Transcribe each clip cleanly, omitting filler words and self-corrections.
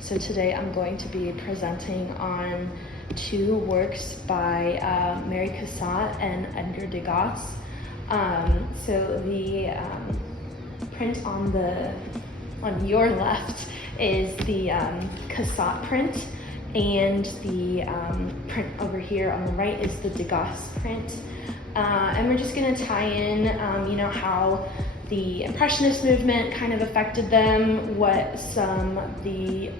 So today I'm going to be presenting on two works by Mary Cassatt and Edgar Degas. So the print on your left is the Cassatt print, and the print over here on the right is the Degas print. And we're just going to tie in, how the Impressionist movement kind of affected them, what some of the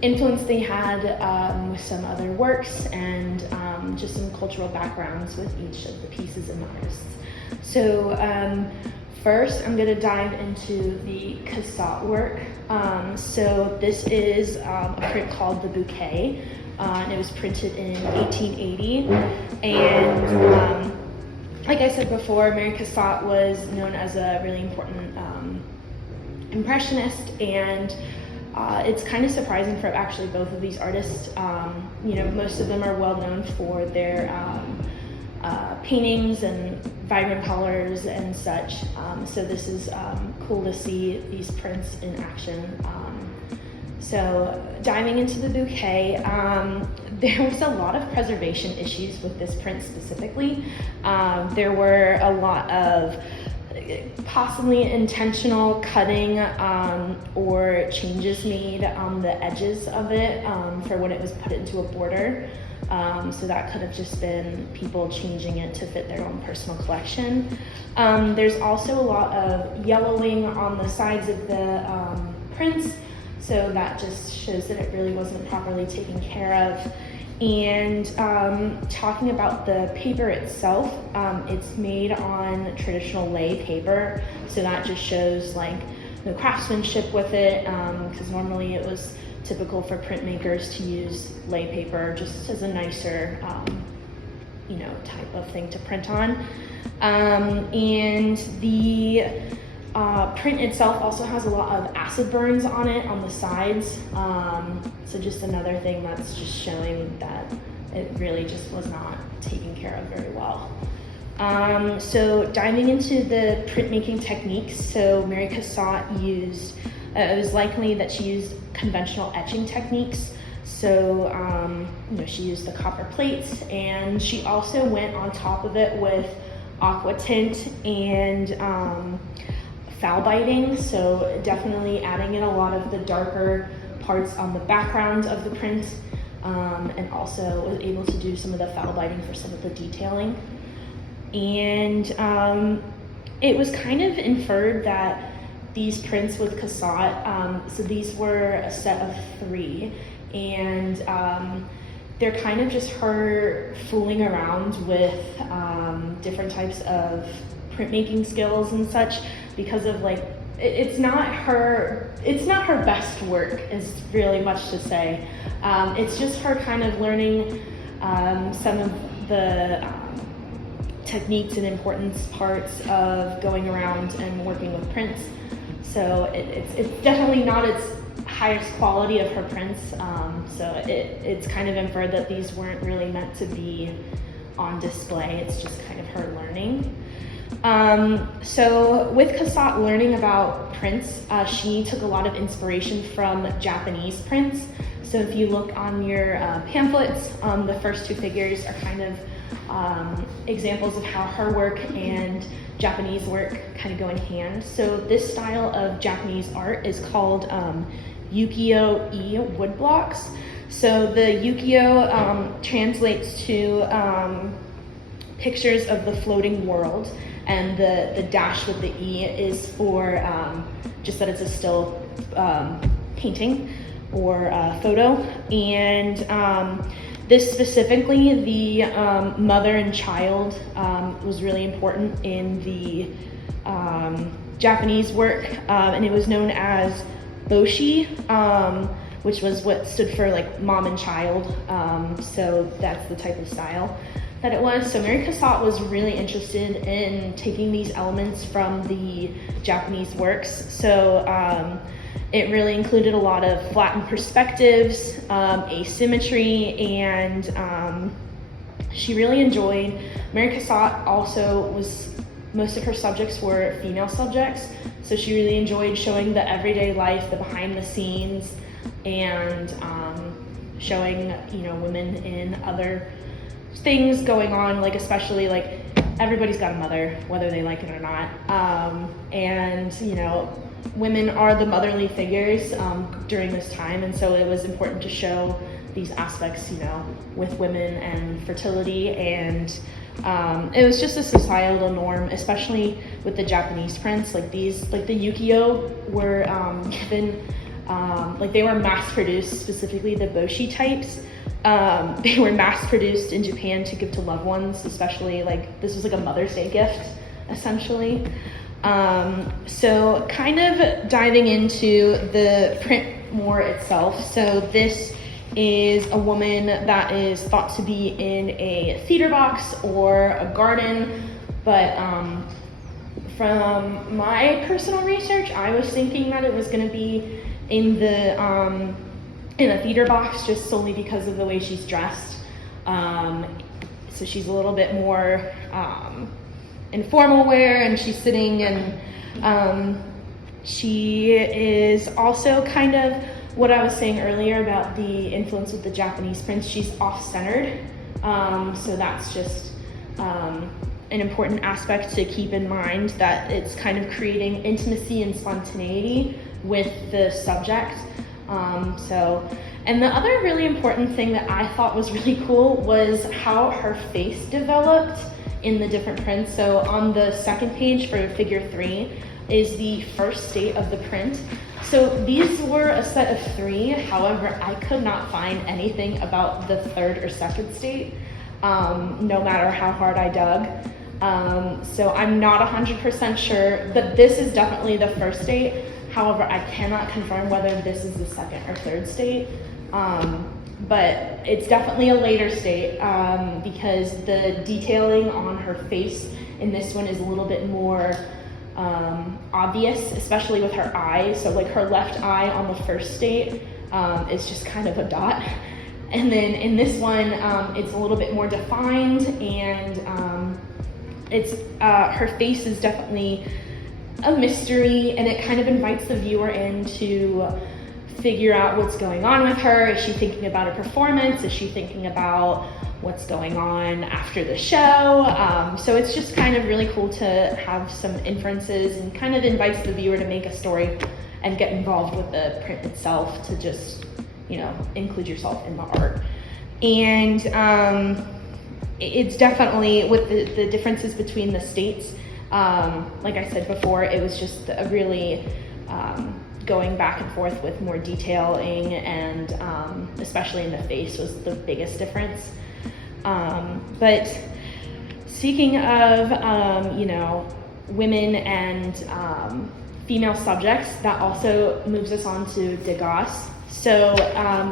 influence they had with some other works, and just some cultural backgrounds with each of the pieces and artists. So first, I'm going to dive into the Cassatt work. So this is a print called The Bouquet, and it was printed in 1880. And like I said before, Mary Cassatt was known as a really important impressionist, and it's kind of surprising for actually both of these artists. Most of them are well known for their paintings and vibrant colors and such. So this is cool to see these prints in action. So diving into the Bouquet, there was a lot of preservation issues with this print specifically. There were a lot of possibly intentional cutting or changes made on the edges of it for when it was put into a border. So that could have just been people changing it to fit their own personal collection. There's also a lot of yellowing on the sides of the prints, so that just shows that it really wasn't properly taken care of. And talking about the paper itself, it's made on traditional lei paper, so that just shows no craftsmanship with it, because normally it was typical for printmakers to use lei paper just as a nicer type of thing to print on. And the print itself also has a lot of acid burns on it on the sides, so just another thing that's just showing that it really just was not taken care of very well. So diving into the printmaking techniques, so Mary Cassatt used, it was likely that she used conventional etching techniques. So she used the copper plates, and she also went on top of it with aqua tint and foul biting, so definitely adding in a lot of the darker parts on the background of the print, and also was able to do some of the foul biting for some of the detailing. And it was kind of inferred that these prints with Cassatt, so these were a set of 3, and they're kind of just her fooling around with different types of printmaking skills and such, because of it's not her best work, is really much to say. It's just her kind of learning some of the techniques and important parts of going around and working with prints. So it's definitely not its highest quality of her prints. So it's kind of inferred that these weren't really meant to be on display. It's just kind of her learning. So with Cassatt learning about prints, she took a lot of inspiration from Japanese prints. So if you look on your pamphlets, the first 2 figures are kind of examples of how her work and Japanese work kind of go in hand. So this style of Japanese art is called ukiyo-e woodblocks. So the ukiyo translates to pictures of the floating world, and the dash with the E is for just that it's a still painting or photo. And this specifically, the mother and child was really important in the Japanese work, and it was known as boshi, which was what stood for mom and child. So that's the type of style that it was. So Mary Cassatt was really interested in taking these elements from the Japanese works. So it really included a lot of flattened perspectives, asymmetry, and she really enjoyed. Mary Cassatt also was most of her subjects were female subjects, so she really enjoyed showing the everyday life, the behind the scenes, and showing, you know, women in other things going on, like especially like everybody's got a mother, whether they like it or not, and you know, women are the motherly figures during this time, and so it was important to show these aspects, you know, with women and fertility, and it was just a societal norm, especially with the Japanese prints. Like these, like the ukiyo were given, like they were mass produced, specifically the boshi types. They were mass produced in Japan to give to loved ones, especially like this was like a Mother's Day gift, essentially. So kind of diving into the print more itself. So this is a woman that is thought to be in a theater box or a garden, but from my personal research, I was thinking that it was going to be in a theater box, just solely because of the way she's dressed. So she's a little bit more informal wear, and she's sitting, and she is also kind of what I was saying earlier about the influence of the Japanese prints. She's off-centered, so that's just an important aspect to keep in mind, that it's kind of creating intimacy and spontaneity with the subject. And the other really important thing that I thought was really cool was how her face developed in the different prints. So on the second page for figure 3 is the first state of the print. So these were a set of 3, however, I could not find anything about the third or second state, no matter how hard I dug. So I'm not 100% sure, but this is definitely the first state. However, I cannot confirm whether this is the second or third state, but it's definitely a later state, because the detailing on her face in this one is a little bit more obvious, especially with her eyes. So like her left eye on the first state is just kind of a dot. And then in this one, it's a little bit more defined, and her face is definitely a mystery, and it kind of invites the viewer in to figure out what's going on with her. Is she thinking about a performance? Is she thinking about what's going on after the show? So it's just kind of really cool to have some inferences, and kind of invites the viewer to make a story and get involved with the print itself, to just, you know, include yourself in the art. And it's definitely, with the differences between the states, like I said before, it was just a really going back and forth with more detailing, and especially in the face was the biggest difference. But speaking of, you know, women and female subjects, that also moves us on to Degas. So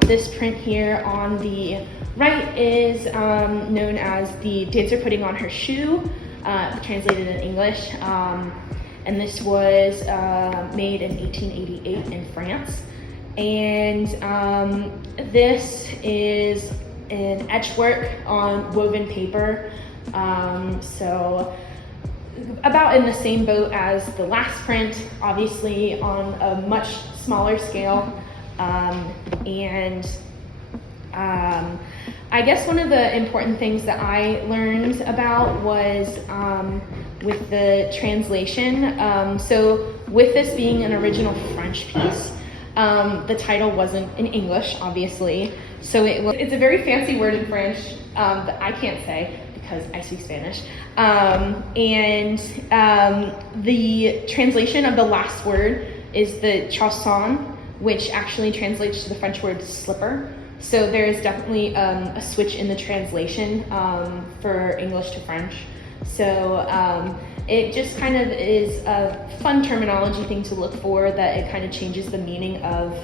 this print here on the right is known as The Dancer Putting on Her Shoe, translated in English. And this was made in 1888 in France. And this is an etch work on woven paper. So about in the same boat as the last print, obviously on a much smaller scale. I guess one of the important things that I learned about was with the translation. So with this being an original French piece, the title wasn't in English, obviously. So it's a very fancy word in French that I can't say because I speak Spanish. The translation of the last word is the chausson, which actually translates to the French word slipper. So there is definitely a switch in the translation for English to French. So it just kind of is a fun terminology thing to look for, that it kind of changes the meaning of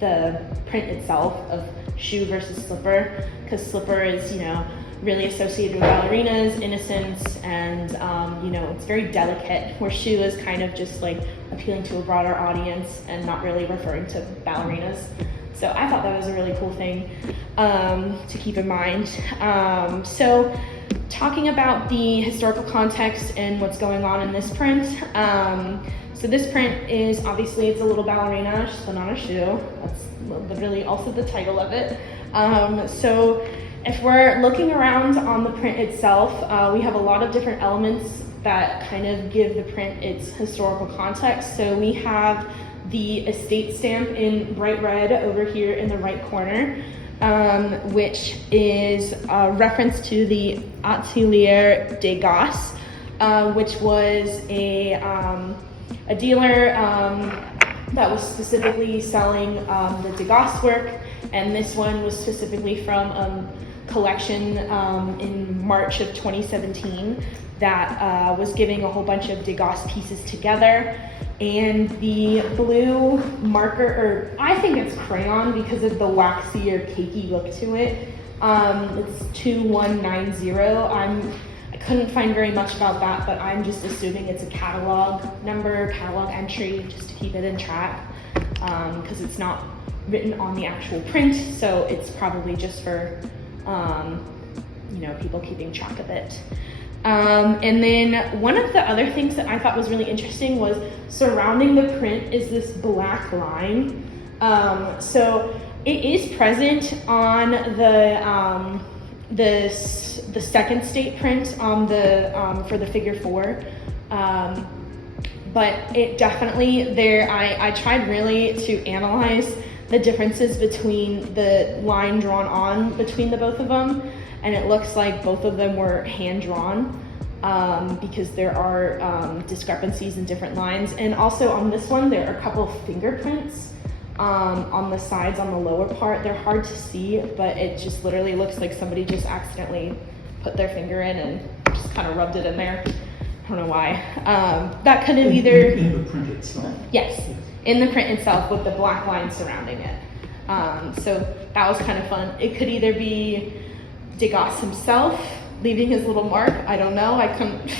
the print itself of shoe versus slipper, because slipper is, you know, really associated with ballerinas, innocence, and you know, it's very delicate, where shoe is kind of just like appealing to a broader audience and not really referring to ballerinas. So I thought that was a really cool thing to keep in mind. So talking about the historical context and what's going on in this print. So this print is, obviously it's a little ballerina, she's put on a shoe. That's literally also the title of it. So if we're looking around on the print itself, we have a lot of different elements that kind of give the print its historical context. So we have the estate stamp in bright red over here in the right corner, which is a reference to the Cassatt and Degas, which was a dealer that was specifically selling the Degas work, and this one was specifically from a collection in March of 2017 that was giving a whole bunch of Degas pieces together. And the blue marker, or I think it's crayon because of the waxy or cakey look to it, it's 2190. I couldn't find very much about that, but I'm just assuming it's a catalog number, catalog entry, just to keep it in track, because it's not written on the actual print, so it's probably just for people keeping track of it. And then one of the other things that I thought was really interesting was surrounding the print is this black line. So it is present on the second state print on the for the figure 4, but it definitely there. I tried really to analyze the differences between the line drawn on between the both of them, and it looks like both of them were hand drawn, because there are discrepancies in different lines. And also on this one, there are a couple of fingerprints on the sides, on the lower part. They're hard to see, but it just literally looks like somebody just accidentally put their finger in and just kind of rubbed it in there. I don't know why. That could have either... In the print itself? Yes, in the print itself with the black line surrounding it. So that was kind of fun. It could either be Degas himself leaving his little mark. I don't know. I couldn't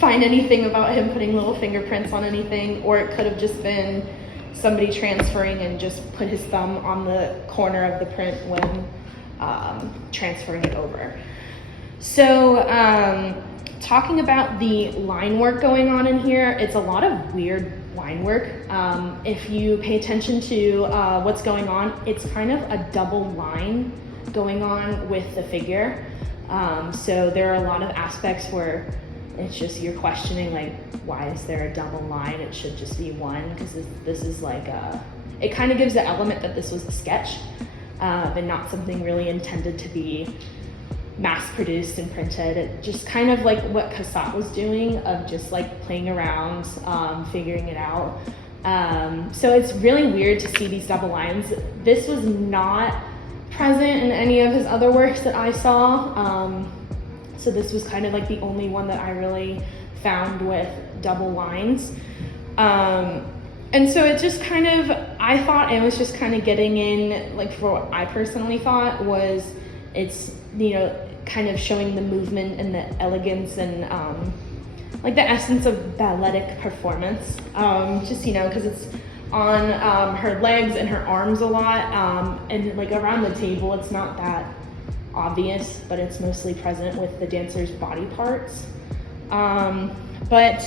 find anything about him putting little fingerprints on anything, or it could have just been somebody transferring and just put his thumb on the corner of the print when transferring it over. So talking about the line work going on in here, it's a lot of weird line work. If you pay attention to what's going on, it's kind of a double line going on with the figure. So there are a lot of aspects where it's just you're questioning, like, why is there a double line? It should just be one, because this is like it kind of gives the element that this was a sketch and not something really intended to be mass produced and printed. It just kind of like what Cassatt was doing, of just like playing around, figuring it out. So it's really weird to see these double lines. This was not present in any of his other works that I saw. So this was kind of like the only one that I really found with double lines. And so it just kind of, I thought it was just kind of getting in, like, for what I personally thought was, it's, kind of showing the movement and the elegance and like the essence of balletic performance. Just, because it's on her legs and her arms a lot, and like around the table, it's not that obvious, but it's mostly present with the dancer's body parts. But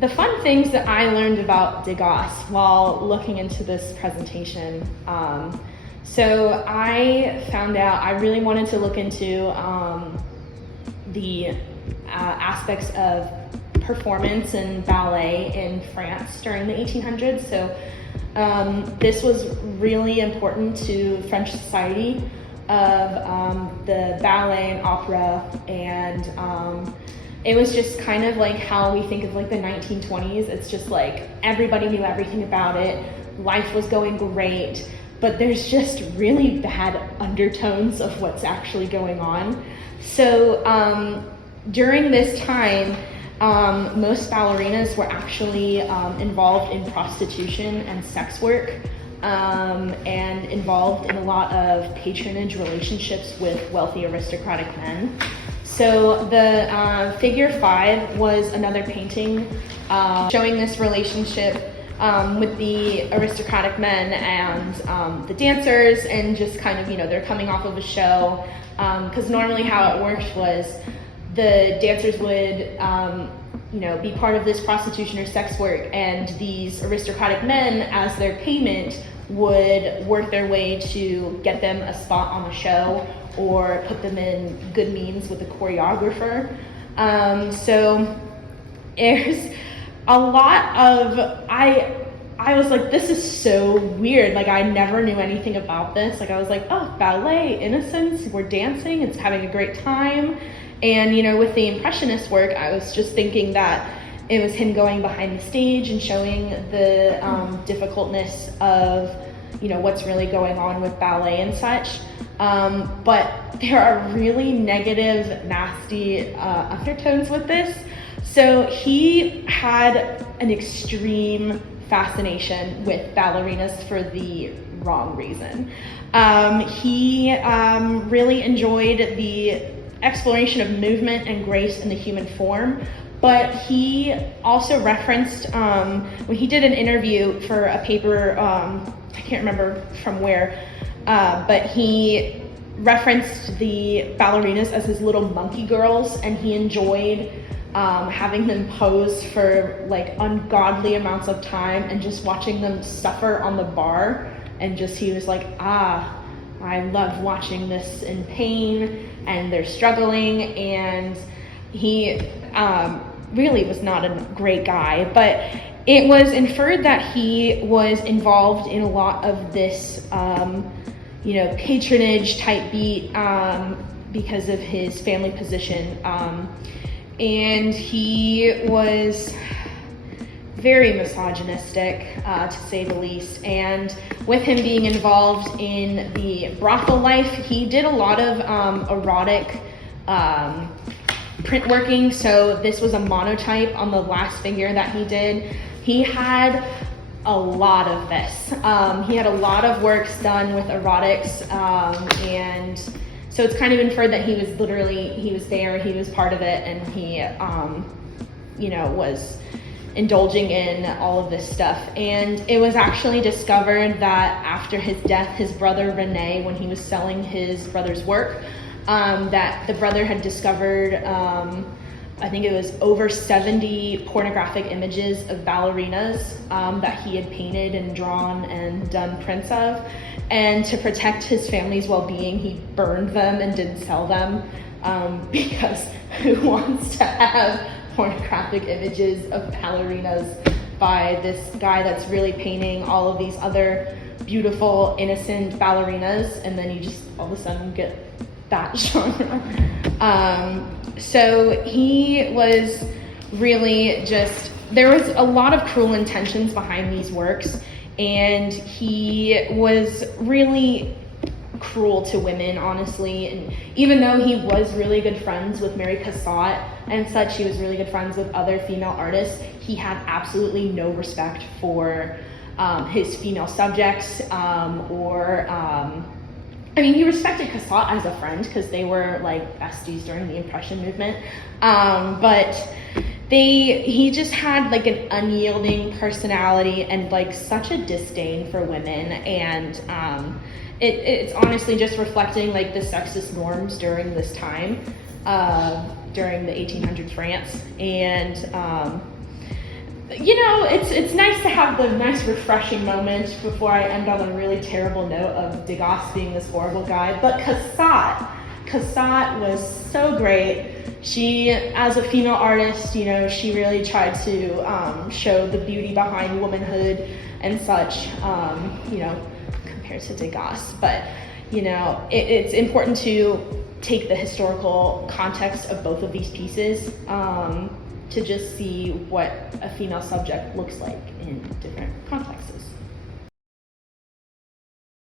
the fun things that I learned about Degas while looking into this presentation, so I found out I really wanted to look into the aspects of performance and ballet in France during the 1800s. So this was really important to French society, of the ballet and opera, and it was just kind of like how we think of like the 1920s. It's just like everybody knew everything about it, life was going great, but there's just really bad undertones of what's actually going on. So during this time, most ballerinas were actually involved in prostitution and sex work, and involved in a lot of patronage relationships with wealthy aristocratic men. So the figure 5 was another painting showing this relationship with the aristocratic men and the dancers, and just kind of, they're coming off of a show, because normally how it worked was the dancers would be part of this prostitution or sex work, and these aristocratic men, as their payment, would work their way to get them a spot on the show or put them in good means with a choreographer. So there's a lot of, I was like, this is so weird. Like, I never knew anything about this. Like, I was like, oh, ballet, innocence, we're dancing, it's having a great time. And, with the Impressionist work, I was just thinking that it was him going behind the stage and showing the difficultness of, what's really going on with ballet and such. But there are really negative, nasty undertones with this. So he had an extreme fascination with ballerinas for the wrong reason. He really enjoyed the exploration of movement and grace in the human form, but he also referenced, when he did an interview for a paper, I can't remember from where, but he referenced the ballerinas as his little monkey girls, and he enjoyed having them pose for like ungodly amounts of time and just watching them suffer on the bar, and he was like, I love watching this in pain, and they're struggling. And he really was not a great guy, but it was inferred that he was involved in a lot of this patronage type beat because of his family position, and he was very misogynistic, to say the least. And with him being involved in the brothel life, he did a lot of erotic print working. So this was a monotype on the last figure that he did. He had a lot of this. He had a lot of works done with erotics, and so it's kind of inferred that he was there, he was part of it, and he, was indulging in all of this stuff. And it was actually discovered that after his death, his brother Rene, when he was selling his brother's work, that the brother had discovered, I think it was over 70 pornographic images of ballerinas that he had painted and drawn and done prints of. And to protect his family's well-being, he burned them and didn't sell them, because who wants to have pornographic images of ballerinas by this guy that's really painting all of these other beautiful, innocent ballerinas, and then you just all of a sudden get that genre. So he was really there was a lot of cruel intentions behind these works, and he was really cruel to women, honestly. And even though he was really good friends with Mary Cassatt and such, he was really good friends with other female artists, he had absolutely no respect for his female subjects, he respected Cassatt as a friend because they were like besties during the Impression movement, but he just had like an unyielding personality and like such a disdain for women, and it's honestly just reflecting like the sexist norms during this time, during the 1800s France. And it's nice to have the nice refreshing moment before I end on a really terrible note of Degas being this horrible guy. But Cassatt was so great. She, as a female artist, she really tried to show the beauty behind womanhood and such, compared to Degas. But, it's important to take the historical context of both of these pieces, to just see what a female subject looks like in different contexts.